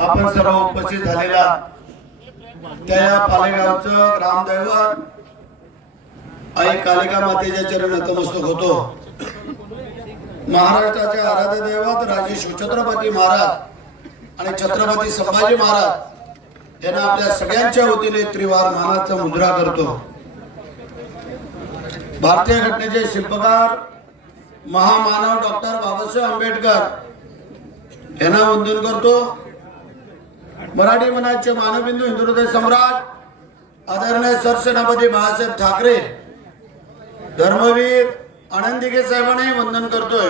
आपण सर्व उपस्थित झालेल्या त्या या पालेगावचं ग्रामदैवत आई कालिका मातेच्या चरण नतमस्तक होतो. महाराष्ट्राचे आराध्य दैवत राजे शिवछत्रपती महाराज आणि छत्रपती संभाजी महाराज यांना आपल्या सगळ्यांच्या वतीने त्रिवार मानाचा मुजरा करतो. भारतीय घटनेचे शिल्पकार महामानव डॉक्टर बाबासाहेब आंबेडकर यांना वंदन करतो. मराठी मनाचे मानबिंदू हिंदुहृदय सम्राट आदरणीय सरसेनापती बाळासाहेब ठाकरे धर्मवीर आनंदिके साहेबांनाही वंदन करतोय.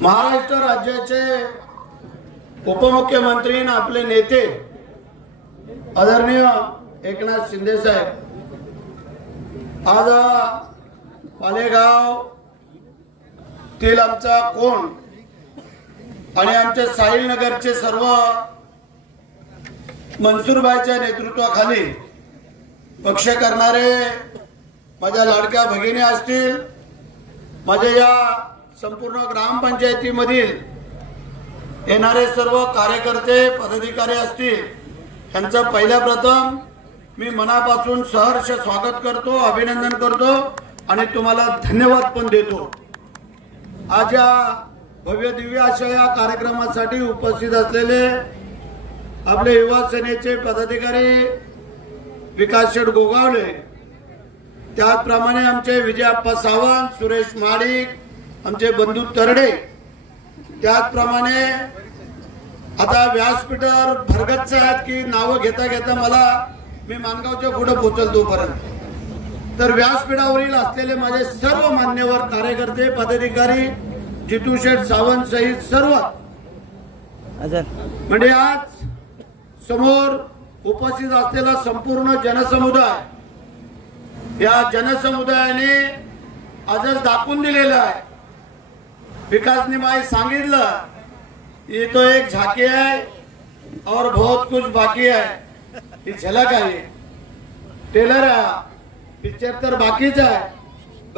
महाराष्ट्र राज्याचे उपमुख्यमंत्री आपले नेते आदरणीय एकनाथ शिंदे साहेब. आज पालेगाव तील आमचा कोण? आणि आमच्या साहिल नगरचे सर्व मनसूरबाईच्या नेतृत्वाखाली पक्ष करणारे माझ्या लाडक्या भगिनी असतील माझ्या या संपूर्ण ग्रामपंचायतीमधील येणारे सर्व कार्यकर्ते पदाधिकारी असतील यांचं पहिल्या प्रथम मी मनापासून सहर्ष स्वागत करतो अभिनंदन करतो आणि तुम्हाला धन्यवाद पण देतो. आज या भव्य दिव्य अशा या कार्यक्रमासाठी उपस्थित असलेले आपले युवा सेनेचे पदाधिकारी विकास शेठ गोगावले. त्याचप्रमाणे आमचे विजयाप्पा सावंत सुरेश माडिक आमचे बंधू तरडे. त्याचप्रमाणे आता व्यासपीठावर भरगच्च आहेत की नावं घेता घेता मला मी मानगावच्या पुढे पोहोचल तोपर्यंत तर व्यासपीठावरील असलेले माझे सर्व मान्यवर कार्यकर्ते पदाधिकारी जितू शेठ सावंत सहित सर्व. म्हणजे आज समोर उपस्थित असलेला संपूर्ण जनसमुदाय या जनसमुदायाने आजच दाखवून दिलेला आहे. विकासने माई सांगितलं ये तो एक झाकी है और बहुत कुछ बाकी है ही झलक आहे. टेलर पिक्चर तर बाकीच आहे.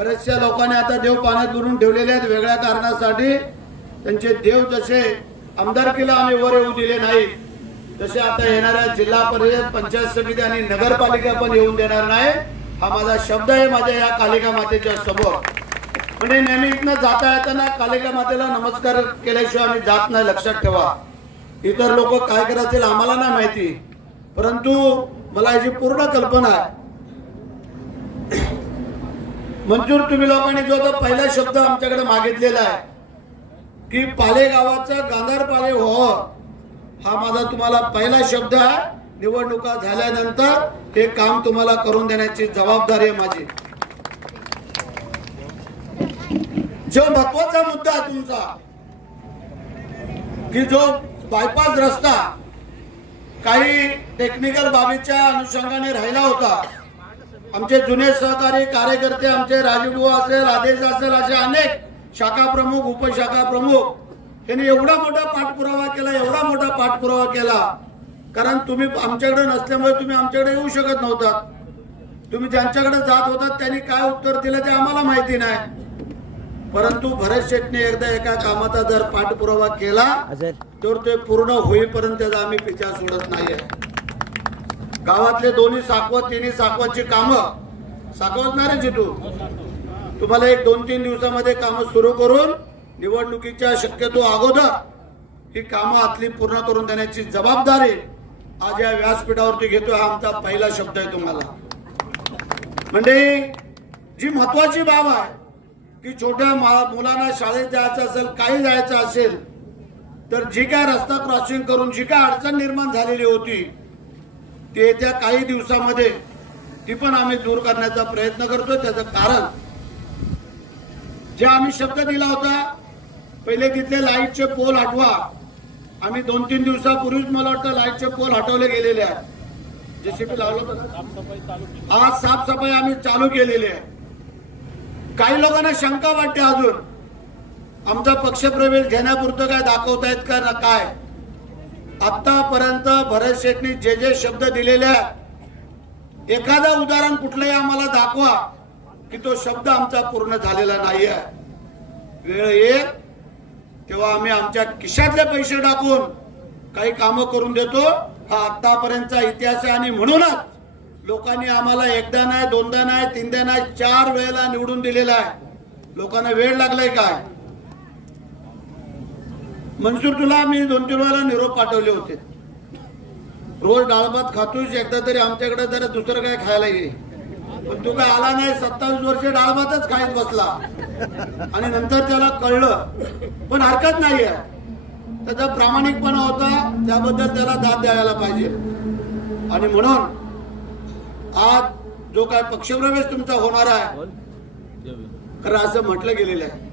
बऱ्याचशा लोकांनी आता देव पाण्यात बुडून ठेवलेले आहेत वेगळ्या कारणासाठी. त्यांचे देव जसे आमदारकीला आम्ही वर येऊ दिले नाही तसे आता येणाऱ्या जिल्हा परिषद पंचायत समिती आणि नगरपालिका पण येऊन देणार नाही. हा माझा शब्द आहे माझ्या या कालिका मातेच्या समोर. म्हणजे नेहमी इथनं जाता येताना कालिका मातेला नमस्कार केल्याशिवाय आम्ही जात नाही लक्षात ठेवा. इतर लोक काय करतील आम्हाला नाही माहिती. परंतु मला याची पूर्ण कल्पना आहे. मंजूर तुम्ही लोकांनी जो आता पहिला शब्द आमच्याकडे मागितलेला आहे की पाले गावाचा गांधार पाले हो हा माझा तुम्हाला पहिला शब्द आहे. निवडणुका झाल्यानंतर हे काम तुम्हाला करून देण्याची जबाबदारी आहे माझी. जो महत्त्वाचा मुद्दा आहे तुमचा की जो बायपास रस्ता काही टेक्निकल बाबीच्या अनुषंगाने राहिला होता आमचे जुने सहकारी कार्यकर्ते आमचे राजूभाऊ असेल आदेश असेल असे अनेक शाखा प्रमुख उपशाखा प्रमुख यांनी एवढा मोठा पाठपुरावा केला एवढा मोठा पाठपुरावा केला. कारण तुम्ही आमच्याकडे नसल्यामुळे तुम्ही आमच्याकडे येऊ शकत नव्हता तुम्ही ज्यांच्याकडे जात होतात त्यांनी काय उत्तर दिलं ते आम्हाला माहिती नाही. परंतु भरत शेटने एकदा एका कामाचा जर पाठपुरावा केला तर ते पूर्ण होईपर्यंत त्याचा आम्ही पिछा सोडत नाहीये. गावातले दोन्ही साखवत तिन्ही साखवतची कामं. साखवतणार रे जितू तुम्हाला एक दोन तीन दिवसामध्ये कामं सुरू करून निवडणुकीच्या शक्यतो अगोदर ही कामं आतली पूर्ण करून देण्याची जबाबदारी आज या व्यासपीठावरती घेतोय हा आमचा पहिला शब्द आहे तुम्हाला. म्हणजे जी महत्वाची बाब आहे की छोट्या मा- मुलांना शाळेत जायचं असेल काही जायचं असेल तर जी काय रस्ता क्रॉसिंग करून जी काय अडचण निर्माण झालेली होती ते येत्या काही दिवसामध्ये ती पण आम्ही दूर करण्याचा प्रयत्न करतो त्याचं कारण जे आम्ही शब्द दिला होता पहिले तिथले लाईटचे पोल हटवा. आम्ही दोन तीन दिवसापूर्वीच मला वाटतं लाईटचे पोल हटवले गेलेले आहेत. जेसीबी लावलं आज साफसफाई आम्ही चालू केलेली आहे. काही लोकांना शंका वाटते अजून. आमचा पक्षप्रवेश घेण्यापुरतं काय दाखवतायत का ना काय? आतापर्यंत भरत शेठनी जे जे शब्द दिलेले आहेत एखादं उदाहरण कुठलंही आम्हाला दाखवा की तो शब्द आमचा पूर्ण झालेला नाही आहे वेळ येईल तेव्हा आम्ही आमच्या खिशातले पैसे टाकून काही कामं करून देतो. हा आतापर्यंतचा इतिहास आहे आणि म्हणूनच लोकांनी आम्हाला एकदा नाही दोनदा नाही तीनदा नाही चार वेळेला निवडून दिलेला आहे. लोकांना वेळ लागलाय काय? मनसूर तुला मी दोन तीन वेळेला निरोप पाठवले होते. रोज डाळभात खातोस एकदा तरी आमच्याकडे जरा दुसरं काय खायला ये. पण तू काय आला नाही सत्तावीस वर्ष डाळभातच खायत खाईत बसला. आणि नंतर त्याला कळलं पण हरकत नाही आहे त्याचा प्रामाणिकपणा होता त्याबद्दल त्याला दाद द्यायला पाहिजे. आणि म्हणून आज जो काय पक्षप्रवेश तुमचा होणार आहे खरं असं म्हटलं गेलेलं आहे.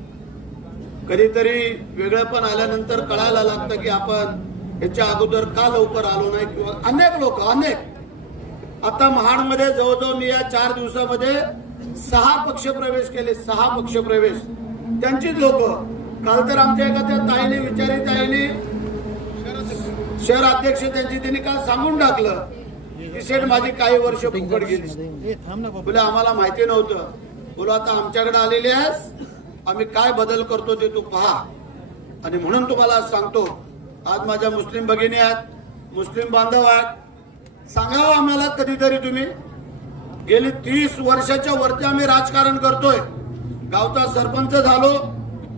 कधीतरी वेगळं पण आल्यानंतर कळायला लागतं की आपण याच्या अगोदर का लवकर आलो नाही किंवा अनेक लोक अनेक. आता महाडमध्ये जवळजवळ मी या चार दिवसामध्ये सहा पक्ष प्रवेश केले सहा पक्ष प्रवेश. त्यांचीच लोक. काल तर आमच्या एखाद्या ताईने विचारी ताईने शहर अध्यक्ष त्यांची त्यांनी काल सांगून टाकलं की शेठ माझी काही वर्ष फुकट गेली. बोले आम्हाला माहिती नव्हतं. बोलो आता आमच्याकडे आलेले आहेस. आम्ही काय बदल करतो ते तू पहा. आणि म्हणून तुम्हाला आज सांगतो आज माझ्या मुस्लिम भगिनी आहेत मुस्लिम बांधव आहेत. सांगावं आम्हाला कधीतरी तुम्ही? गेली तीस वर्षाच्या वरती आम्ही राजकारण करतोय. गावचा सरपंच झालो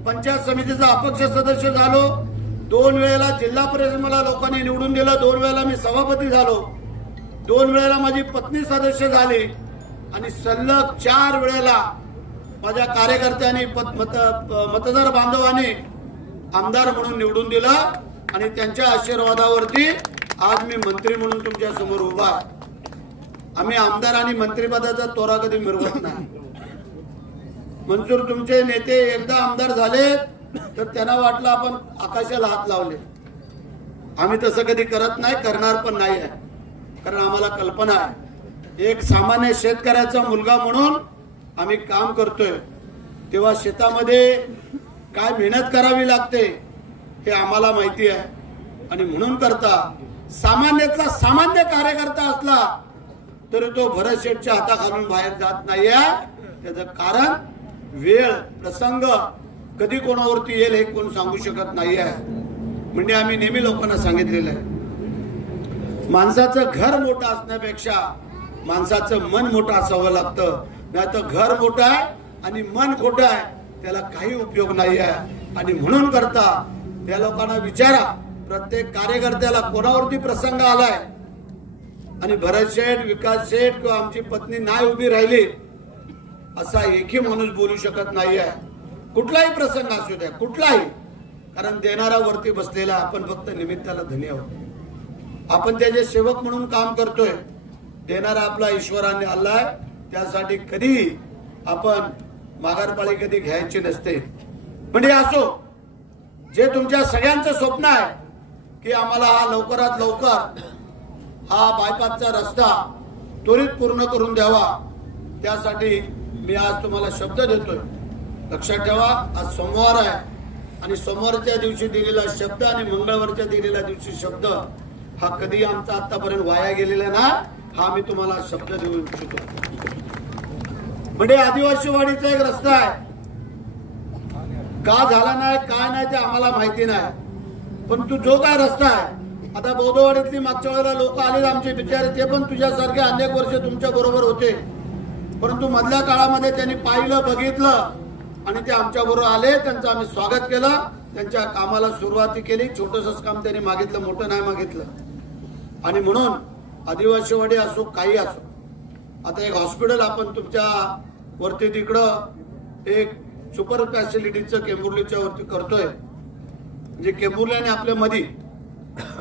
पंचायत समितीचा अपक्ष सदस्य झालो. दोन वेळेला जिल्हा परिषद मला लोकांनी निवडून दिलं दोन वेळेला मी सभापती झालो. दोन वेळेला माझी पत्नी सदस्य झाली. आणि सलग चार वेळेला माझ्या कार्यकर्त्यांनी मत मतदार बांधवांनी आमदार म्हणून निवडून दिला आणि त्यांच्या आशीर्वादावरती आज मी मंत्री म्हणून तुमच्यासमोर उभा आम्ही आमदार आणि मंत्रीपदाचा तोरा कधी मिरवत नाही. मंजूर तुमचे नेते एकदा आमदार झाले तर त्यांना वाटलं आपण आकाशाला हात लावले. आम्ही तसं कधी करत नाही करणार पण नाही आहे. कारण आम्हाला कल्पना आहे. एक सामान्य शेतकऱ्याचा मुलगा म्हणून आम्ही काम करतोय. तेव्हा शेतामध्ये काय मेहनत करावी लागते हे आम्हाला माहिती आहे. आणि म्हणून करता सामान्यातला सामान्य कार्यकर्ता असला तरी तो भरत शेठच्या हाताखालून बाहेर जात नाहीये. त्याचं कारण वेळ प्रसंग कधी कोणावरती येईल हे कोण सांगू शकत नाही आहे म्हणजे आम्ही नेहमी लोकांना सांगितलेलं आहे. माणसाचं घर मोठं असण्यापेक्षा माणसाचं मन मोठं असावं लागतं. नाही तर घर मोठं आहे आणि मन खोटं आहे. त्याला काही उपयोग नाही आहे. आणि म्हणून करता त्या लोकांना विचारा प्रत्येक कार्यकर्त्याला कोणावरती प्रसंग आलाय? आणि भरत शेठ विकास शेठ किंवा आमची पत्नी नाही उभी राहिली असा एकही माणूस बोलू शकत नाही आहे. कुठलाही प्रसंग असू द्या कुठलाही. कारण देणारा वरती बसलेला आपण फक्त निमित्ताला धनी आहोत. आपण त्याचे सेवक म्हणून काम करतोय. देणारा आपला ईश्वराने आलाय त्यासाठी कधी आपण माघारपाळी कधी घ्यायची नसते. म्हणजे असो जे तुमच्या सगळ्यांचं स्वप्न आहे की आम्हाला हा लवकरात लवकर हा बायपासचा रस्ता त्वरित पूर्ण करून द्यावा. त्यासाठी मी आज तुम्हाला शब्द देतोय. लक्षात ठेवा आज सोमवार आहे आणि सोमवारच्या दिवशी दिलेला शब्द आणि मंगळवारच्या दिलेला दिवशी शब्द हा कधी आमचा आतापर्यंत वाया गेलेला ना हा मी तुम्हाला शब्द देऊ इच्छितो. म्हणजे आदिवासीवाडीचा एक रस्ता आहे. का झाला नाही काय नाही ते आम्हाला माहिती नाही. पण तू जो काय रस्ता आहे आता बौद्धवाडीतली मागच्या वेळेला लोक आले आमचे बिचारे ते पण तुझ्यासारखे अनेक वर्ष तुमच्या बरोबर होते. परंतु मधल्या काळामध्ये त्यांनी पाहिलं बघितलं आणि ते आमच्या बरोबर आले त्यांचं आम्ही स्वागत केलं त्यांच्या कामाला सुरुवाती केली छोटंसंच काम त्यांनी मागितलं मोठं नाही मागितलं. आणि म्हणून आदिवासीवाडी असो काही असो आता एक हॉस्पिटल आपण तुमच्या वरती तिकडं एक सुपर फॅसिलिटीचं केंबुर्लीच्या वरती करतोय. म्हणजे केंबुर्ल्याने आणि आपल्या मधी.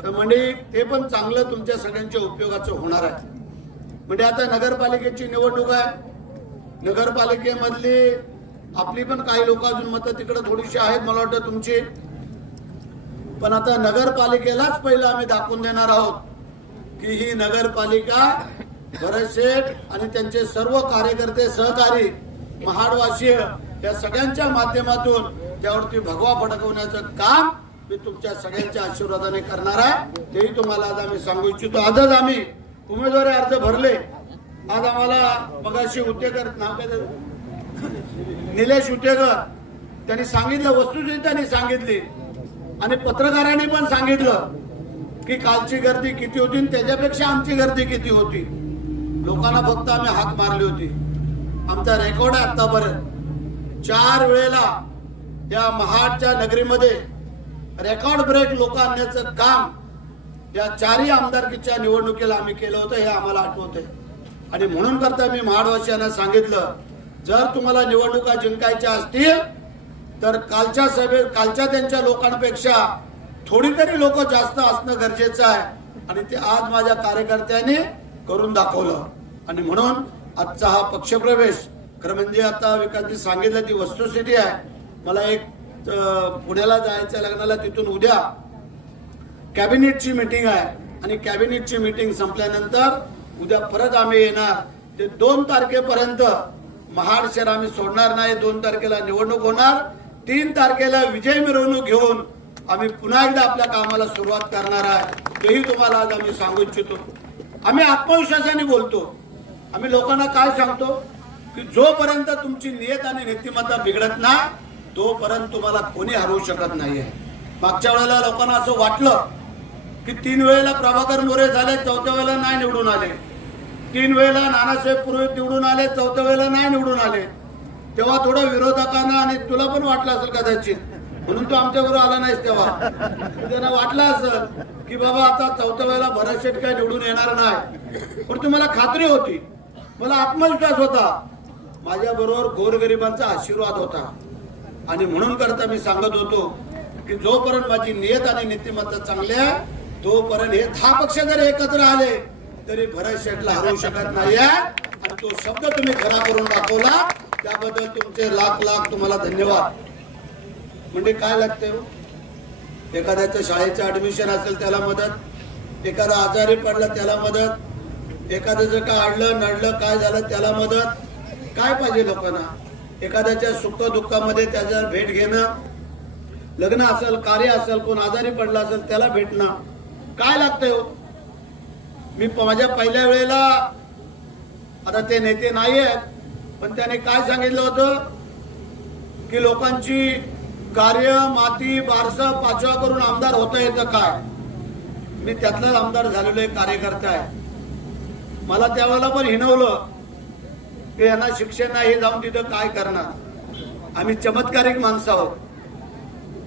तर म्हणजे ते पण चांगलं तुमच्या सगळ्यांच्या उपयोगाचं होणार आहे. म्हणजे आता नगरपालिकेची निवडणूक आहे. नगरपालिकेमधली आपली पण काही लोक अजून मतं तिकडे थोडीशी आहेत मला वाटतं तुमची. पण आता नगरपालिकेलाच पहिलं आम्ही दाखवून देणार आहोत की ही नगरपालिका भरत शेठ आणि त्यांचे सर्व कार्यकर्ते सहकारी महाडवासीय या सगळ्यांच्या माध्यमातून त्यावरती भगवा फडकवण्याचं काम मी तुमच्या सगळ्यांच्या आशीर्वादाने करणार आहे. तेही तुम्हाला आज आम्ही सांगू इच्छितो. आजच आम्ही उमेदवारी अर्ज भरले. आज आम्हाला मगाशी उद्योगर नाव काय निलेश उटेकर त्यांनी सांगितलं वस्तुस्थिती त्यांनी सांगितली. आणि पत्रकारांनी पण सांगितलं की कालची गर्दी किती होती आणि त्याच्यापेक्षा आमची गर्दी किती होती. लोकांना फक्त आम्ही हाक मारली होती. आमचा रेकॉर्ड आहे आतापर्यंत. चार वेळेला या महाडच्या नगरीमध्ये रेकॉर्ड ब्रेक लोक आणण्याचं काम या चारही आमदारकीच्या निवडणुकीला आम्ही केलं होतं हे आम्हाला आठवत आणि म्हणून करता मी महाडवासियांना सांगितलं जर तुम्हाला निवडणुका जिंकायच्या असतील तर कालच्या सभेत कालच्या त्यांच्या लोकांपेक्षा थोडी तरी लोक जास्त असणं गरजेचं आहे. आणि ते आज माझ्या कार्यकर्त्यांनी करून दाखवलं. आणि म्हणून आजचा हा पक्षप्रवेश खरं म्हणजे आता विकासनी सांगितलं ती वस्तुस्थिती आहे. मला एक पुण्याला जायचं लग्नाला तिथून उद्या कॅबिनेटची मीटिंग आहे. आणि कॅबिनेटची मीटिंग संपल्यानंतर उद्या परत आम्ही येणार. ते दोन तारखेपर्यंत महाड शहर आम्ही सोडणार नाही. दोन तारखेला निवडणूक होणार. तीन तारखेला विजय मिरवणूक घेऊन आम्ही पुन्हा एकदा आपल्या कामाला सुरुवात करणार आहे. तेही तुम्हाला आज आम्ही सांगू इच्छितो. आम्ही आत्मविश्वासाने बोलतो. आम्ही लोकांना काय सांगतो? की जोपर्यंत तुमची नियत आणि नीतिमत्ता बिघडत नाही तोपर्यंत तुम्हाला कोणी हरवू शकत नाहीये. मागच्या वेळेला लोकांना असं वाटलं की तीन वेळेला प्रभाकर मोरे झाले चौथ्या वेळेला नाही निवडून आले. तीन वेळेला नानासाहेब पुरोहित निवडून आले चौथ्या वेळेला नाही निवडून आले. तेव्हा थोडं विरोधकांना आणि तुला पण वाटलं असेल कदाचित. म्हणून तू आमच्या बरोबर आला नाहीस तेव्हा. त्यांना वाटलं असेल की बाबा आता चौथ्या वेळेला भरत शेट काय निवडून येणार नाही. पण तुम्हाला खात्री होती. मला आत्मविश्वास होता. माझ्याबरोबर गोरगरिबांचा आशीर्वाद होता. आणि म्हणून करता मी सांगत होतो की जोपर्यंत माझी नियत आणि नीतिमत्ता चांगल्या तोपर्यंत हे दहा पक्ष जर एकत्र आले तरी भरत शेठला हरवू शकत नाही आणि तो शब्द तुम्ही खरा करून दाखवला त्याबद्दल तुमचे लाख लाख तुम्हाला धन्यवाद. म्हणजे काय लागते हो? एखाद्याचं शाळेचं ऍडमिशन असेल त्याला मदत एखादा आजारी पडला त्याला मदत एखाद्याचं काय अडलं नडलं काय झालं त्याला मदत काय पाहिजे लोकांना? एखाद्याच्या सुख दुःखामध्ये त्याच्या भेट घेणं लग्न असेल कार्य असेल कोण आजारी पडला असेल त्याला भेटणं काय लागतंय हो? मी माझ्या पहिल्या वेळेला आता ते नेते नाही आहेत पण त्याने काय सांगितलं होतं? की लोकांची कार्य माती बारसं पाचवा करून आमदार होता येतं काय? मी त्यातलाच आमदार झालेलो एक कार्यकर्ता आहे. मला त्यावेळेला पण हिणवलं की यांना शिक्षण नाही हे जाऊन तिथं काय करणार? आम्ही चमत्कारिक माणसं आहोत.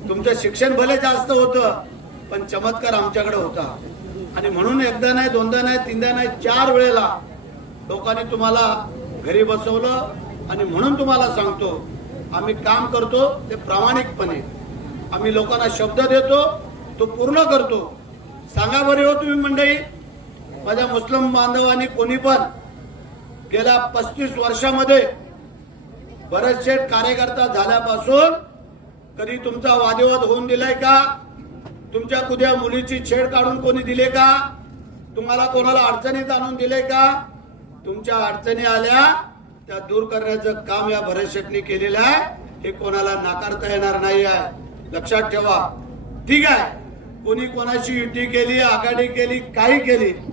तुमचं शिक्षण भले जास्त होतं पण चमत्कार आमच्याकडे होता. आणि म्हणून एकदा नाही दोनदा नाही तीनदा नाही चार वेळेला लोकांनी तुम्हाला घरी बसवलं आणि म्हणून तुम्हाला सांगतो आम्ही काम करतो ते प्रामाणिकपणे. आम्ही लोकांना शब्द देतो तो पूर्ण करतो. सांगा बरे हो तुम्ही मंडळी माझ्या मुस्लिम बांधवांनी कोणी पण गेल्या पस्तीस वर्षामध्ये बरेचसे कार्यकर्ता झाल्यापासून कधी तुमचा वादविवाद होऊन दिलाय का? तुमच्या कुद्या मुलीची छेड काढून कोणी दिले का? तुम्हाला कोणाला अडचणीत आणून दिले का? तुमच्या अडचणी आल्या त्या दूर करण्याचं काम या भरत केलेलं आहे. हे कोणाला नाकारता येणार नाही आहे. लक्षात ठेवा. ठीक आहे. कोणी कोणाशी युती केली आघाडी केली काही केली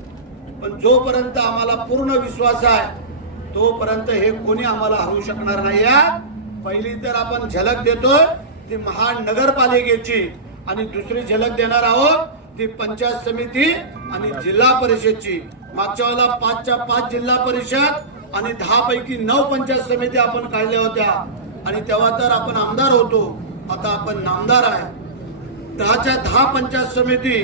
पण जोपर्यंत आम्हाला पूर्ण विश्वास आहे तोपर्यंत हे कोणी आम्हाला हरवू शकणार नाही आहे. पहिली तर आपण झलक देतोय ती महानगरपालिकेची आणि दुसरी झलक देणार आहोत ती पंचायत समिती आणि जिल्हा परिषदची. मागच्या वेळेला पाचच्या पाच जिल्हा परिषद आणि दहा पैकी नऊ पंचायत समिती आपण काढल्या होत्या. आणि तेव्हा तर आपण आमदार होतो आता आपण नामदार आहे. दहाच्या दहा पंचायत समिती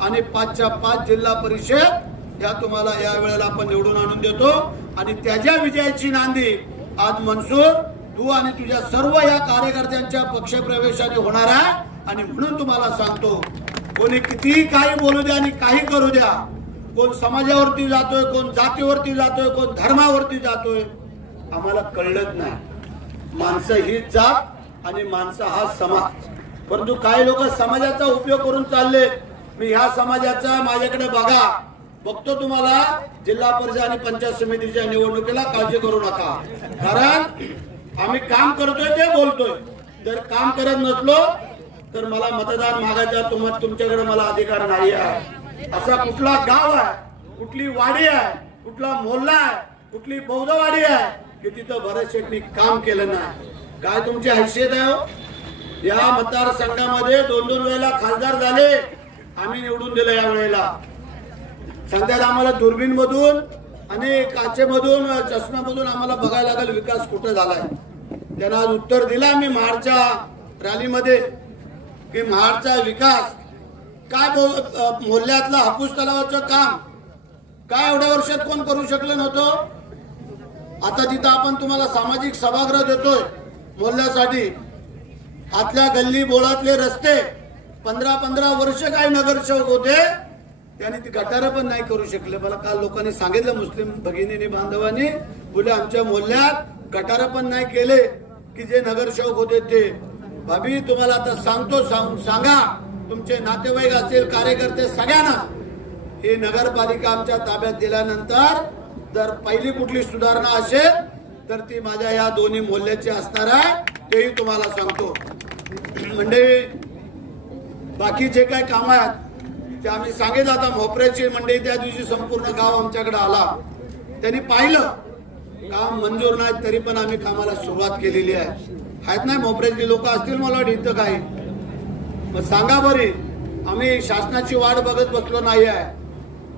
आणि पाचच्या पाच जिल्हा परिषद या तुम्हाला या वेळेला आपण निवडून आणून देतो. आणि त्याच्या विजयाची नांदी आज मनसूर तू आणि तुझ्या सर्व या कार्यकर्त्यांच्या पक्षप्रवेशाने होणार आहे. आणि म्हणून तुम्हाला सांगतो कोणी कितीही काही बोलू द्या आणि काही करू द्या कोण समाजावरती जातोय कोण जातीवरती जातोय कोण धर्मावरती जातोय आम्हाला कळलंच नाही. माणसं हीच जात आणि माणसं हा समाज. परंतु काही लोक समाजाचा उपयोग करून चालले. मी ह्या समाजाचा माझ्याकडे बघा. बघतो तुम्हाला जिल्हा परिषद आणि पंचायत समितीच्या निवडणुकीला काळजी करू नका. कारण आम्ही काम करतोय ते बोलतोय. जर काम करत नसलो तर मला मतदान मागायचा तुम्हाला तुमच्याकडे मला अधिकार नाही आहे. असा कुठला गाव आहे कुठली वाडी आहे कुठला मोहल्ला आहे कुठली बौद्धवाडी आहे की तिथं भरत शेटणी काम केलं नाही. काय तुमची हैसियत आहे हो? या मतदारसंघामध्ये दोन दोन वेळेला खासदार झाले आम्ही निवडून दिलं या वेळेला. सांगतात आम्हाला दुर्बीन मधून आणि काचेमधून चष्म्यामधून आम्हाला बघायला लागेल विकास कुठं झालाय. त्यांना आज उत्तर दिलं आम्ही महाडच्या रॅलीमध्ये की महाडचा विकास काय बोल मोहल्ल्यातलं हापूस तलावाचं काम काय एवढ्या वर्षात कोण करू शकलं नव्हतं? आता तिथं आपण तुम्हाला सामाजिक सभागृह देतोय मोहल्ल्यासाठी आतल्या गल्ली बोळातले रस्ते पंधरा पंधरा वर्ष काय नगरसेवक होते? त्याने ती गटारा पण नाही करू शकले. मला काल लोकांनी सांगितलं मुस्लिम भगिनीने बांधवांनी बोले आमच्या मोहल्ल्यात गटारा पण नाही केले की जे नगरसेवक होते ते. भाभी तुम्हाला आता सांगतो सांग- सांगा. तुमचे नातेवाईक असतील कार्यकर्ते सगळ्यांना. ही नगरपालिका आमच्या ताब्यात दिल्यानंतर जर पहिली कुठली सुधारणा असेल तर ती माझ्या या दोन्ही मोहल्ल्याची असणार आहे तेही तुम्हाला सांगतो. म्हणजे बाकीचे काय काम आहेत ते आम्ही सांगितलं आता मोपऱ्याची मंडई त्या दिवशी संपूर्ण गाव आमच्याकडे आला. त्यांनी पाहिलं. काम मंजूर नाही तरी पण आम्ही कामाला सुरुवात केलेली आहे. आहेत नाही मोपऱ्याची लोक असतील मला वाटतं इथं काही. मग सांगा बरी आम्ही शासनाची वाट बघत बसलो नाही आहे.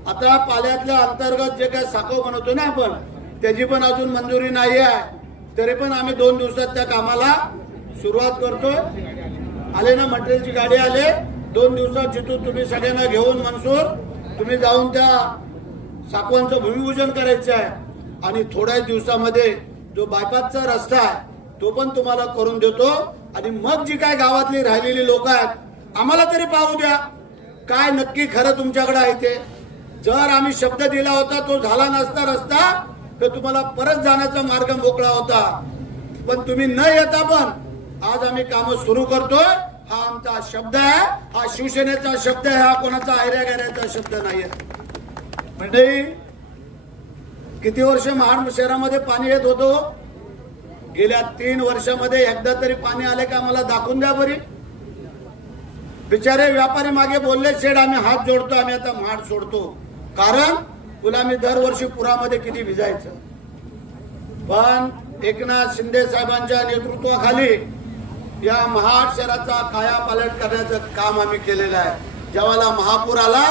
आता पाल्यातल्या अंतर्गत जे काय साखव बनवतो ना आपण त्याची पण अजून मंजुरी नाही आहे. तरी पण आम्ही दोन दिवसात त्या कामाला सुरुवात करतोय. आले ना मटेरियलची गाडी आले. दोन दिवसात जिथून तुम्ही सगळ्यांना घेऊन मनसूर तुम्ही जाऊन त्या साकवांचं भूमिपूजन करायचं आहे. आणि थोड्याच दिवसामध्ये जो बायपासचा रस्ता आहे तो पण तुम्हाला करून देतो. आणि मग जी काय गावातली राहिलेली लोक आहेत आम्हाला तरी पाहू द्या. काय नक्की खरं तुमच्याकडे आहे ते. जर आम्ही शब्द दिला होता तो झाला नसता रस्ता तर तुम्हाला परत जाण्याचा मार्ग मोकळा होता. पण तुम्ही न येता पण आज आम्ही कामं सुरू करतोय. हा आमचा शब्द आहे हा शिवसेनेचा शब्द आहे हा कोणाचा आयऱ्या गैऱ्याचा शब्द नाहीये. मंडळी किती वर्ष महाड शहरामध्ये पाणी येत होतो? गेल्या तीन वर्षामध्ये एकदा तरी पाणी आले का मला दाखवून द्या बरी. बिचारे व्यापारी मागे बोलले शेड आम्ही हात जोडतो आम्ही आता महाड सोडतो. कारण तुला मी दरवर्षी पुरामध्ये किती भिजायचं. पण एकनाथ शिंदे साहेबांच्या नेतृत्वाखाली या महाड शहराचा कायापालट करण्याचं काम आम्ही केलेलं आहे. जेव्हा महापूर आला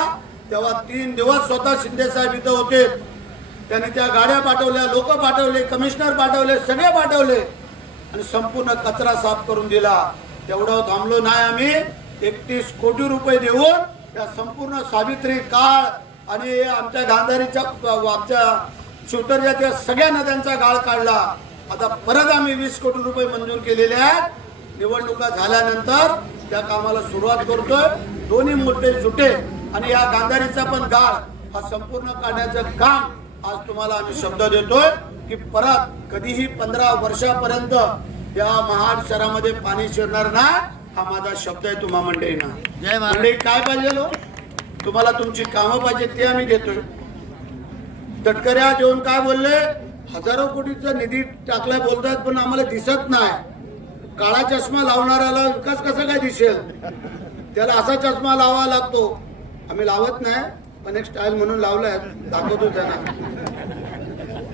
तेव्हा तीन दिवस स्वतः शिंदे साहेब इथं होते. त्यांनी त्या गाड्या पाठवल्या लोक पाठवले कमिशनर पाठवले सगळे पाठवले. आणि संपूर्ण कचरा साफ करून दिला. तेवढं थांबलो नाही आम्ही. एकतीस कोटी रुपये देऊन या संपूर्ण सावित्री काळ आणि आमच्या गांधारीच्या आमच्या शिवतर्याच्या सगळ्या नद्यांचा गाळ काढला. आता परत आम्ही वीस कोटी रुपये मंजूर केलेले आहेत. निवडणुका झाल्यानंतर त्या कामाला सुरुवात करतोय. दोन्ही मोठे सुटे आणि या गांधारीचा पण गाळ हा संपूर्ण काढण्याचं काम आज तुम्हाला आम्ही शब्द देतोय की परत कधीही पंधरा वर्षापर्यंत या महाड शहरामध्ये पाणी शिरणार ना हा माझा शब्द आहे तुम्हा मंडळींना. मंडळी काय पाहिजे? तुम्हाला तुमची कामं पाहिजे ते आम्ही देतोय. तटकऱ्या देऊन काय बोलले? हजारो कोटीचा निधी टाकलाय बोलतात पण आम्हाला दिसत नाही. काळा चष्मा लावणाऱ्याला विकास कसा काय दिसेल? त्याला असा चष्मा लावा लागतो. आम्ही लावत नाही पण एक स्टाईल म्हणून लावलाय दाखवतो त्यांना.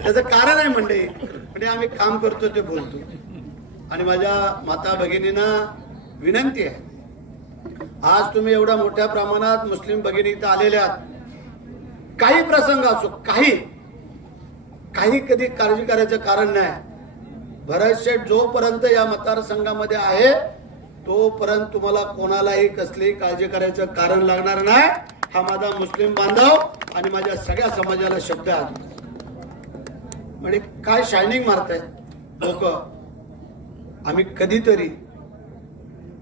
त्याचं कारण आहे म्हणजे म्हणजे आम्ही काम करतो ते बोलतो. आणि माझ्या माता भगिनींना विनंती आहे. आज तुम्ही एवढ्या मोठ्या प्रमाणात मुस्लिम भगिनी इथं आलेल्या आहात. काही प्रसंग असो काही काही कधी काळजी करायचं कारण नाही. भरत शेठ जोपर्यंत या मतदारसंघामध्ये आहे तोपर्यंत तुम्हाला कोणालाही कसलीही काळजी करायचं कारण लागणार नाही. हा माझा मुस्लिम बांधव आणि माझ्या सगळ्या समाजाला शब्द आहे. म्हणजे काय शायनिंग मारताय लोक? आम्ही कधीतरी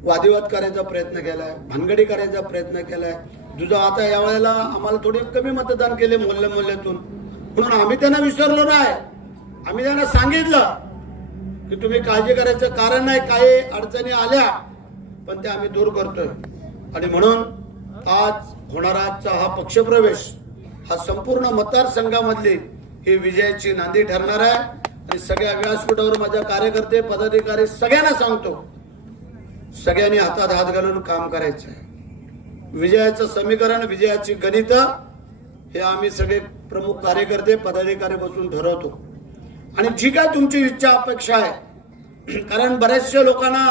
वादिवाद करायचा प्रयत्न केलाय भानगडी करायचा प्रयत्न केलाय. तुझं आता या वेळेला आम्हाला थोडे कमी मतदान केले मूल्य मूल्यातून म्हणून आम्ही त्यांना विसरलो नाही. आम्ही त्यांना सांगितलं की तुम्ही काळजी करायचं कारण नाही काही अडचणी आल्या पण त्या आम्ही दूर करतोय. आणि म्हणून आज होणाराचा हा पक्षप्रवेश हा संपूर्ण मतदारसंघामधली ही विजयाची नांदी ठरणार आहे. आणि सगळ्या व्यासपीठावर माझ्या कार्यकर्ते पदाधिकारी सगळ्यांना सांगतो सगळ्यांनी हातात हात घालून काम करायचं आहे. विजयाचं समीकरण विजयाची गणित हे आम्ही सगळे प्रमुख कार्यकर्ते पदाधिकारी बसून ठरवतो. आणि जी काय तुमची इच्छा अपेक्षा आहे. कारण बऱ्याचशा लोकांना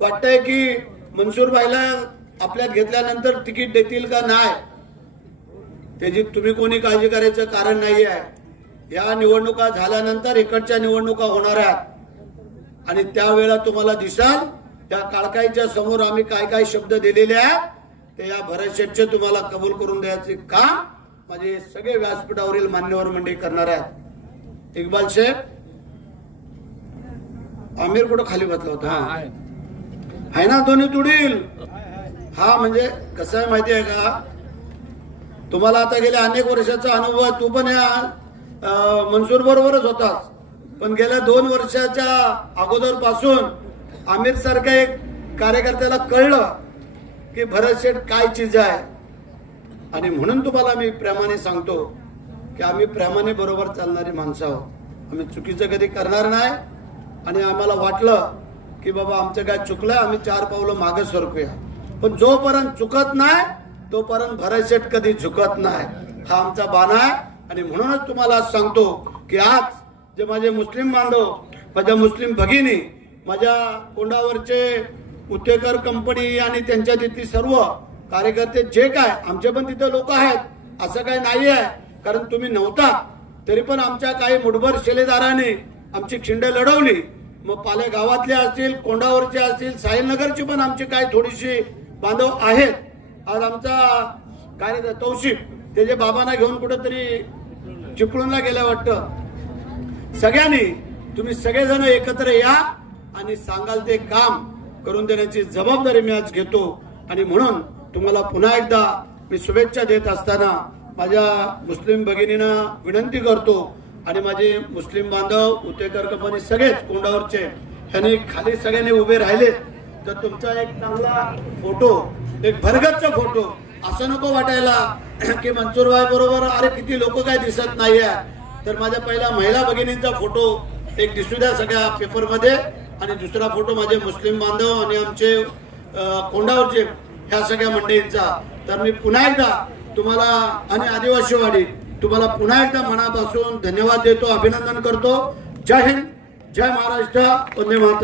वाटतंय की मनसूरबाईला आपल्यात घेतल्यानंतर तिकीट देतील का नाही त्याची तुम्ही कोणी काळजी करायचं कारण नाही आहे या निवडणुका झाल्यानंतर इकडच्या निवडणुका होणार आहेत. आणि त्यावेळेला तुम्हाला दिसाल त्या काळकाईच्या समोर आम्ही काय काय शब्द दिलेले आहेत ते या भरतशेटचे तुम्हाला कबूल करून द्यायचे काम माझे सगळे व्यासपीठावरील मान्यवर मंडळी करणार आहेत. इक्बाल शेख आमिर कुठं खाली बसला होता? हा. आहे. ना दोन्ही तुडील? हा म्हणजे कसं आहे माहिती आहे का? तुम्हाला आता गेल्या अनेक वर्षाचा अनुभव तू पण या मनसूर बरोबरच होतास. पण गेल्या दोन वर्षाच्या अगोदरपासून आमिर सारख्या एक कार्यकर्त्याला कळलं की भरत शेठ काय चीज आहे. आणि म्हणून तुम्हाला मी प्रेमाने सांगतो की आम्ही प्रेमाने बरोबर चालणारी माणसं आहोत. आम्ही चुकीचं कधी करणार नाही. आणि आम्हाला वाटलं की बाबा आमचं काय चुकलं आम्ही चार पावलं मागे सरकूया. पण जोपर्यंत चुकत नाही तोपर्यंत भरसेट कधी झुकत नाही. हा आमचा बाणा आहे. आणि म्हणूनच तुम्हाला सांगतो की आज जे माझे मुस्लिम बांधव माझ्या मुस्लिम भगिनी माझ्या कोंडावरचे उत्तेकर कंपनी आणि त्यांच्या तिथली सर्व कार्यकर्ते जे काय आमचे पण तिथे लोक आहेत. असं काही नाही आहे कारण तुम्ही नव्हता तरी पण आमच्या काही मुठभर शिलेदाराने आमची खिंड लढवली. मग पाले गावातले असतील कोंडावरचे असतील साहिलनगरची पण आमची काही थोडीशी बांधव आहेत. आज आमचा काय रे ते तौशिक त्याच्या बाबांना घेऊन कुठेतरी चिपळूणला गेल्या वाटतं. सगळ्यांनी तुम्ही सगळेजण एकत्र या आणि सांगाल ते काम करून देण्याची जबाबदारी मी आज घेतो. आणि म्हणून तुम्हाला पुन्हा एकदा मी शुभेच्छा देत असताना माझ्या मुस्लिम भगिनींना विनंती करतो आणि माझे मुस्लिम बांधव उतेकर कंपनी सगळेच कोंडावरचे ह्यांनी खाली सगळ्यांनी उभे राहिले तर तुमचा एक चांगला फोटो एक भरगतचा फोटो असं नको वाटायला की मनसूरबाई बरोबर अरे किती लोक काय दिसत नाहीये. तर माझ्या पहिल्या महिला भगिनींचा फोटो एक दिसू द्या सगळ्या पेपरमध्ये. आणि दुसरा फोटो माझे मुस्लिम बांधव आणि आमचे कोंडावरचे ह्या सगळ्या मंडळींचा. तर मी पुन्हा एकदा तुम्हाला आणि आदिवासीवाडी तुम्हाला पुन्हा एकदा मनापासून धन्यवाद देतो अभिनंदन करतो. जय हिंद जय महाराष्ट्र वंदे मातरम.